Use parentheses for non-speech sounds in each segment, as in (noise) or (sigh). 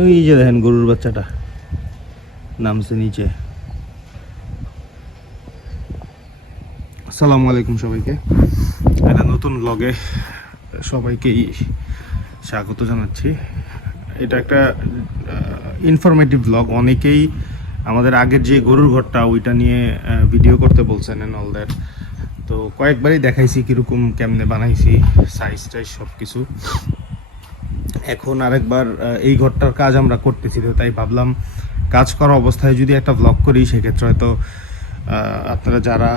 ওই যে দেখেন গরুর বাচ্চাটা। নামছে নিচে। আসসালামু আলাইকুম সবাইকে। একটা নতুন ব্লগে সবাইকেই স্বাগত জানাচ্ছি। এটা একটা ইনফরমেটিভ ব্লগ অনেকেই আমাদের আগের যে গরুর ঘরটা, ওইটা নিয়ে ভিডিও করতে বলছেন অ্যান্ড অল দ্যাট তো কয়েকবারই দেখাইছি কীরকম, কেমনে বানাইছি সাইজ টাইজ সব কিছু এখন আরেকবার এই ঘরটার কাজ আমরা করতেছি তো, তাই ভাবলাম কাজ করা অবস্থায় যদি একটা ব্লগ করি, সেক্ষেত্রে হয়তো আপনারা যারা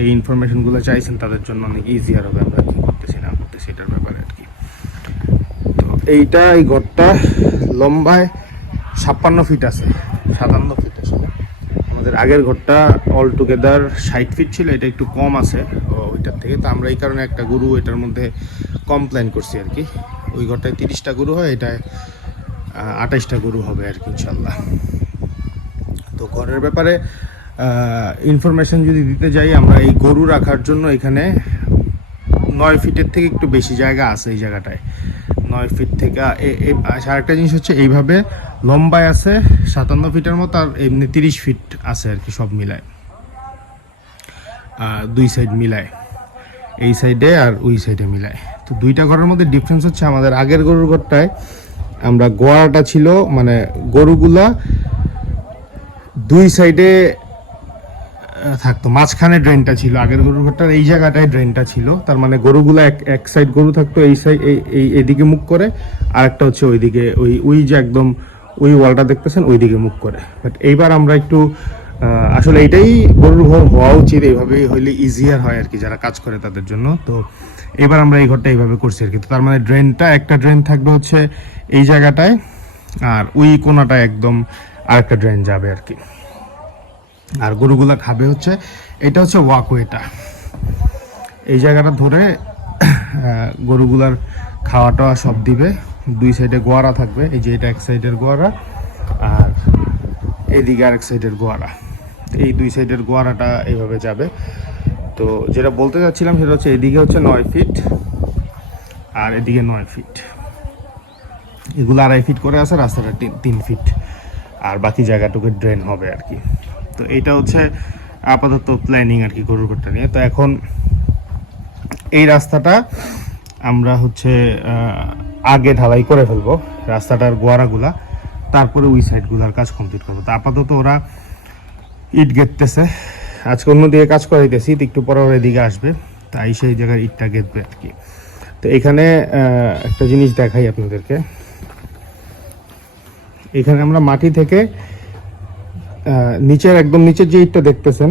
এই ইনফরমেশনগুলো চাইছেন, তাদের জন্য অনেক ইজিয়ার হবে। আমরা কী করতেছি, না করতেছি, এটার ব্যাপারে আর কি। তো এইটা, এই ঘরটা লম্বায় ছাপ্পান্ন ফিট আছে, সাতান্ন ফিট আসলে। আমাদের আগের ঘরটা অল টুগেদার ষাট ফিট ছিল, এটা একটু কম আছে ওইটার থেকে। তো আমরা এই কারণে একটা গরু এটার মধ্যে কমপ্লেন করছি আর কি। ওই ঘরটায় তিরিশটা গরু হয় এটায় আঠাইশটা গরু হবে আর কি ইনশাল্লাহ তো ঘরের ব্যাপারে ইনফরমেশন যদি দিতে যাই আমরা এই গরু রাখার জন্য এখানে নয় ফিটের থেকে একটু বেশি জায়গা আছে এই জায়গাটায়। নয় ফিট থেকে আচ্ছা, আরেকটা জিনিস হচ্ছে এইভাবে লম্বায় আছে সাতান্ন ফিটের মতো আর এমনি তিরিশ ফিট আছে আর কি সব মিলায়। দুই সাইড মিলায়। এই সাইডে আর ওই সাইডে মিলায়। তো দুইটা ঘরের মধ্যে ডিফারেন্স হচ্ছে আমাদের আগের গরুর ঘরটায় আমরা গোয়াটা ছিল মানে গরুগুলা দুই সাইডে থাকতো। মাঝখানে ড্রেনটা ছিল, আগের গরুর ঘরটার এই জায়গাটায় ড্রেনটা ছিল। তার মানে গরুগুলো এক এক সাইড গরু থাকতো, এই সাইড এই এদিকে মুখ করে আর একটা হচ্ছে ওইদিকে ওই ওই যে একদম ওই ওয়ালটা দেখতেছেন, ওইদিকে মুখ করে। বাট এইবার আমরা একটু আসলে এটাই গরুর ঘর হওয়া উচিত, এইভাবেই হইলে ইজিয়ার হয় আর কি, যারা কাজ করে তাদের জন্য। তো এবার আমরা এই ঘরটা এইভাবে করছি আর কি। তার মানে ড্রেনটা একটা ড্রেন থাকবে হচ্ছে এই জায়গাটায়, আর ওই কোনাটায় একদম আরেকটা ড্রেন যাবে আর কি। আর গরুগুলা খাবে হচ্ছে, এটা হচ্ছে ওয়াকওয়েটা এই জায়গাটা ধরে গরুগুলার খাওয়া টাওয়া সব দিবে। দুই সাইডে গোয়ারা থাকবে, এই যে এটা এক সাইডের গোয়ারা, আর এদিকে আরেক সাইডের গোয়ারা। এই দুই সাইডের গোয়ারাটা এইভাবে যাবে। তো যেটা বলতে চাচ্ছিলাম সেটা হচ্ছে এদিকে হচ্ছে নয় ফিট আর এদিকে নয় ফিট এগুলো আড়াই ফিট করে আছে, রাস্তাটা তিন- ফিট আর বাকি জায়গাটুকু ড্রেন হবে আর কি। তো এইটা হচ্ছে আপাতত প্ল্যানিং আর কি গরুর ঘরটা নিয়ে। তো এখন এই রাস্তাটা আমরা হচ্ছে আগে ঢালাই করে ফেলব রাস্তাটার গোয়ারাগুলা। তারপরে ওই সাইডগুলার কাজ কমপ্লিট করব। তো আপাতত ওরা ইট গেততেছে আজকে অন্য দিকে কাজ করাইতেছি একটু পরে ওরা এদিকে আসবে, তাই সেই জায়গায় ইটটা গেতবে আর কি। তো এখানে একটা জিনিস দেখাই আপনাদেরকে। এখানে আমরা মাটি থেকে নিচের একদম নিচের যে ইটটা দেখতেছেন,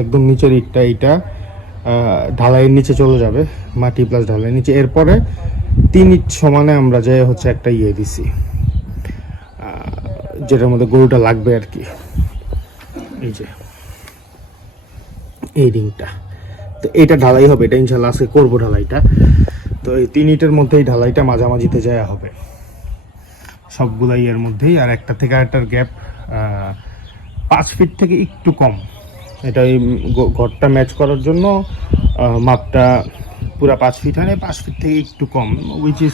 একদম নিচের ইটটা, এইটা ঢালাইয়ের নিচে চলে যাবে, মাটি প্লাস ঢালাইয়ের নিচে। এরপরে তিন ইট সমানে আমরা যে হচ্ছে একটা ইয়ে দিছি যেটার মধ্যে গরুটা লাগবে আর কি। এই যে। এই রিংটা তো এটা ঢালাই হবে, এটা ইনশাল্লাহ আজকে করব ঢালাইটা। তো এই তিন ইটের মধ্যে এই ঢালাইটা মাঝামাঝিতে যাওয়া হবে। সবগুলাই এর মধ্যেই, আর একটা থেকে আরেকটার গ্যাপ পাঁচ ফিট থেকে একটু কম। এটা গ- ঘরটা ম্যাচ করার জন্য মাপটা পুরা পাঁচ ফিট হয় পাঁচ ফিট থেকে একটু কম উইচ ইজ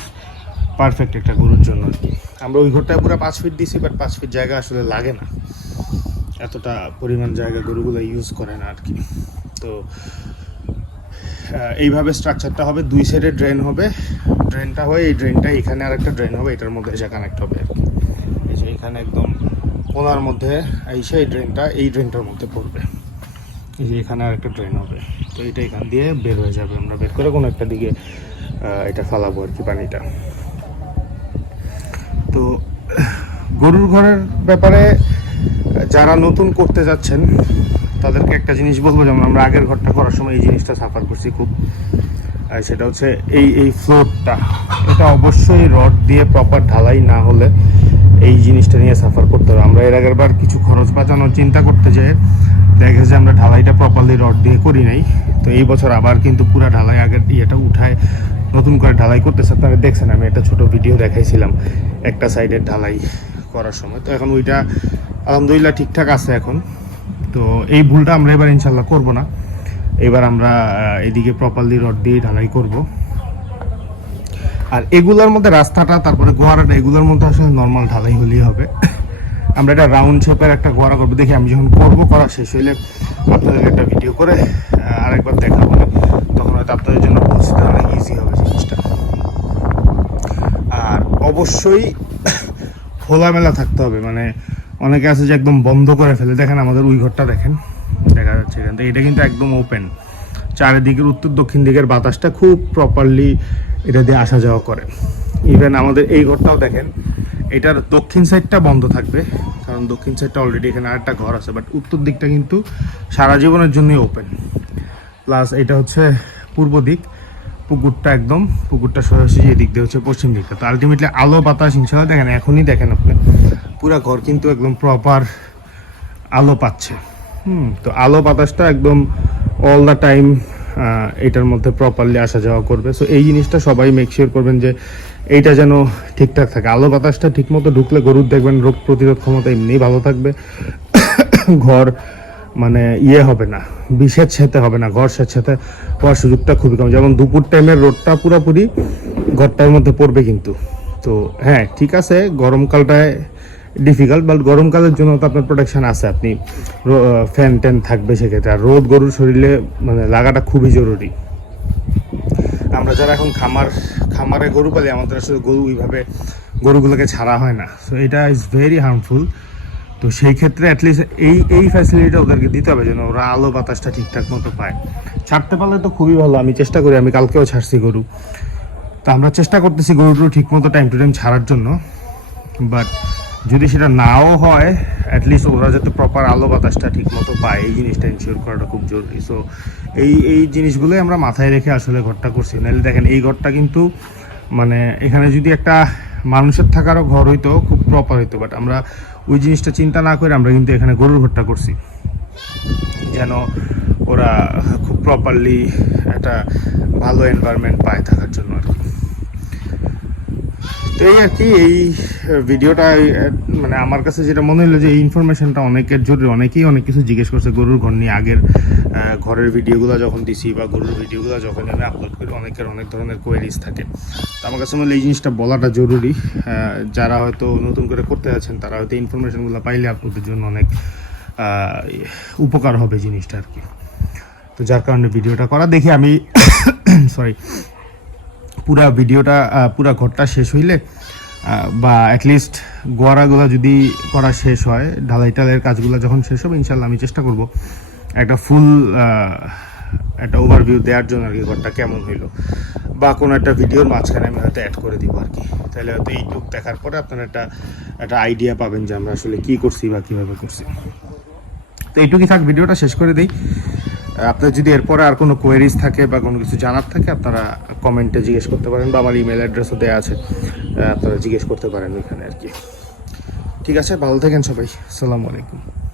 পারফেক্ট একটা গরুর জন্য। আর কি আমরা ওই ঘরটায় পুরো পাঁচ ফিট দিছি বাট পাঁচ ফিট জায়গা আসলে লাগে না। এতটা পরিমাণ জায়গা গরুগুলো ইউজ করে না আর কি। তো এইভাবে স্ট্রাকচারটা হবে, দুই সাইডে ড্রেন হবে। ড্রেনটা হয়ে এই ড্রেনটা এখানে আর একটা ড্রেন হবে, এটার মধ্যে এসে কানেক্ট হবে আর কি। এই যে এখানে একদম কোনার মধ্যে এসে এই ড্রেনটা এই ড্রেনটার মধ্যে পড়বে। এই যে এখানে আর একটা ড্রেন হবে। তো এটা এখান দিয়ে বের হয়ে যাবে, আমরা বের করে কোনো একটা দিকে এটা ফালাবো আর কি পানিটা। তো, গরুর ঘরের ব্যাপারে যারা নতুন করতে যাচ্ছেন, তাদেরকে একটা জিনিস বলব, যেমন আমরা আগের ঘরটা করার সময় এই জিনিসটা সাফার করছি খুব। সেটা হচ্ছে এই এই ফ্লোরটা। এটা অবশ্যই রড দিয়ে প্রপার ঢালাই না হলে এই জিনিসটা নিয়ে সাফার করতে হবে। আমরা এর আগের বার কিছু খরচ বাঁচানোর চিন্তা করতে যেয়ে দেখা যে আমরা ঢালাইটা প্রপারলি রড দিয়ে করি নাই। তো এই বছর আবার কিন্তু পুরা ঢালাই আগের ইয়েটা উঠায়, নতুন করে ঢালাই করতেছে। আপনারা দেখছেন, আমি একটা ছোট ভিডিও দেখাইছিলাম। একটা সাইডের ঢালাই। করার সময়। তো এখন ওইটা আলহামদুলিল্লাহ ঠিকঠাক আছে এখন। তো এই ভুলটা আমরা এবার ইনশাল্লাহ করব না। এবার আমরা এদিকে প্রপারলি রড দিয়ে ঢালাই করব। আর এগুলোর মধ্যে রাস্তাটা, তারপরে গোয়ারাটা, এগুলোর মধ্যে আসলে নর্মাল ঢালাই হলেই হবে। আমরা একটা রাউন্ড শেপের একটা গোয়ারা করব। দেখি আমি যখন করব, করা শেষ হইলে আপনাদেরকে একটা ভিডিও করে আরেকবার দেখাবো। তখন হয়তো আপনাদের জন্য বুঝতে অনেক ইজি হবে জিনিসটা। আর অবশ্যই খোলামেলা থাকতে হবে মানে অনেকে আছে যে একদম বন্ধ করে ফেলে। দেখেন আমাদের ওই ঘরটা দেখেন। দেখা যাচ্ছে এখান থেকে। এটা কিন্তু একদম ওপেন চারিদিকের উত্তর দক্ষিণ দিকের বাতাসটা খুব প্রপারলি এটা দিয়ে আসা যাওয়া করে। ইভেন আমাদের এই ঘরটাও দেখেন, এটার দক্ষিণ সাইডটা বন্ধ থাকবে, কারণ দক্ষিণ সাইডটা অলরেডি এখানে আরেকটা ঘর আছে বাট উত্তর দিকটা কিন্তু সারা জীবনের জন্যই ওপেন প্লাস এটা হচ্ছে পূর্ব দিক। পুকুরটা একদম, পুকুরটা সোজাসুজি এদিক দিয়ে হচ্ছে পশ্চিম দিকটা তো আলটিমেটলি আলো, বাতাস ইনশাল্লাহ দেখেন, এখনই দেখেন আপনি, পুরা ঘর কিন্তু একদম প্রপার আলো পাচ্ছে। হুম, তো আলো, বাতাসটা একদম অল দ্য টাইম এটার মধ্যে প্রপারলি আসা যাওয়া করবে। সো এই জিনিসটা সবাই মেকশিওর করবেন যে এইটা যেন ঠিকঠাক থাকে। আলো, বাতাসটা ঠিকমতো ঢুকলে গরুর দেখবেন রোগ প্রতিরোধ ক্ষমতা এমনি ভালো থাকবে। (coughs) ঘর মানে ইয়ে হবে না বিষের ছেতে হবে না, ঘর সেতে হওয়ার সুযোগটা খুবই কম। যেমন দুপুর টাইমের রোদটা পুরোপুরি ঘরটার মধ্যে পড়বে কিন্তু। তো হ্যাঁ ঠিক আছে, গরমকালটায় ডিফিকাল্ট বাট গরমকালের জন্য তো আপনার প্রোটেকশান আছে। আপনি ফ্যান ট্যান থাকবে সেক্ষেত্রে। আর রোদ গরুর শরীরে মানে লাগাটা খুবই জরুরি। আমরা যারা এখন খামার, খামারে গরু পালি, আমাদের আসলে গরু ওইভাবে গরুগুলোকে ছাড়া হয় না। সো এটা ইজ ভেরি হার্মফুল তো সেই ক্ষেত্রে অ্যাটলিস্ট এই এই ফ্যাসিলিটিটা ওদেরকে দিতে হবে যেন ওরা আলো বাতাসটা ঠিকঠাক মতো পায়। ছাড়তে পারলে তো খুবই ভালো, আমি চেষ্টা করি, আমি কালকেও ছাড়ছি গরু। তো আমরা চেষ্টা করতেছি গরুগুলো ঠিক মতো টাইম টু টাইম ছাড়ার জন্য। বাট যদি সেটা নাও হয় অ্যাটলিস্ট ওরা যাতে প্রপার আলো বাতাসটা ঠিক মতো পায়, এই জিনিসটা ইনশিওর করাটা খুব জরুরি। সো এই এই জিনিসগুলোই আমরা মাথায় রেখে আসলে ঘরটা করছি। নাহলে দেখেন এই ঘরটা কিন্তু মানে এখানে যদি একটা মানুষের থাকারও ঘর হইতো, খুব প্রপার হইতো বাট আমরা ওই জিনিসটা চিন্তা না করে আমরা কিন্তু এখানে গরুর ঘরটা করছি। যেন ওরা খুব প্রপারলি একটা ভালো এনভায়রনমেন্ট পায় থাকার জন্য আর কি। তো এই আর কি, এই ভিডিওটা মানে আমার কাছে যেটা মনে হলো যে এই ইনফরমেশনটা অনেকের জরুরি, অনেকেই অনেক কিছু জিজ্ঞেস করছে গরুর ঘর নিয়ে। আগের ঘরের ভিডিওগুলো যখন দিছি বা গরুর ভিডিওগুলো যখন আমি আপলোড করি, অনেকের অনেক ধরনের কোয়েরিজ থাকে। তো আমার কাছে মনে এই জিনিসটা বলাটা জরুরি। যারা হয়তো নতুন করে করতে যাচ্ছেন, তারা হয়তো ইনফরমেশনগুলো পাইলে আপনাদের জন্য অনেক উপকার হবে জিনিসটা আর কি। তো যার কারণে ভিডিওটা করা। দেখি আমি (coughs) সরি পুরা ভিডিওটা পুরা ঘরটা শেষ হইলে বা অ্যাটলিস্ট গোয়ারাগুলো যদি করা শেষ হয় ঢালাই টালের কাজগুলো যখন শেষ হবে ইনশাল্লাহ আমি চেষ্টা করব একটা ফুল একটা ওভারভিউ দেওয়ার জন্য আর কি ঘরটা কেমন হইল। বা কোনো একটা ভিডিওর মাঝখানে আমি হয়তো অ্যাড করে দিব আর কি। তাহলে হয়তো এইটুক দেখার পরে আপনারা একটা একটা আইডিয়া পাবেন যে আমরা আসলে কী করছি বা কীভাবে করছি। তো এইটুকুই থাক, ভিডিওটা শেষ করে দিই। আপনার যদি এরপরে আর কোনো কোয়েরিজ থাকে বা কোনো কিছু জানার থাকে, আপনারা কমেন্টে জিজ্ঞেস করতে পারেন বা আমার ইমেল অ্যাড্রেসও দেওয়া আছে। আপনারা জিজ্ঞেস করতে পারেন ওইখানে আর কি। ঠিক আছে, ভালো থাকেন সবাই। আসসালামু আলাইকুম।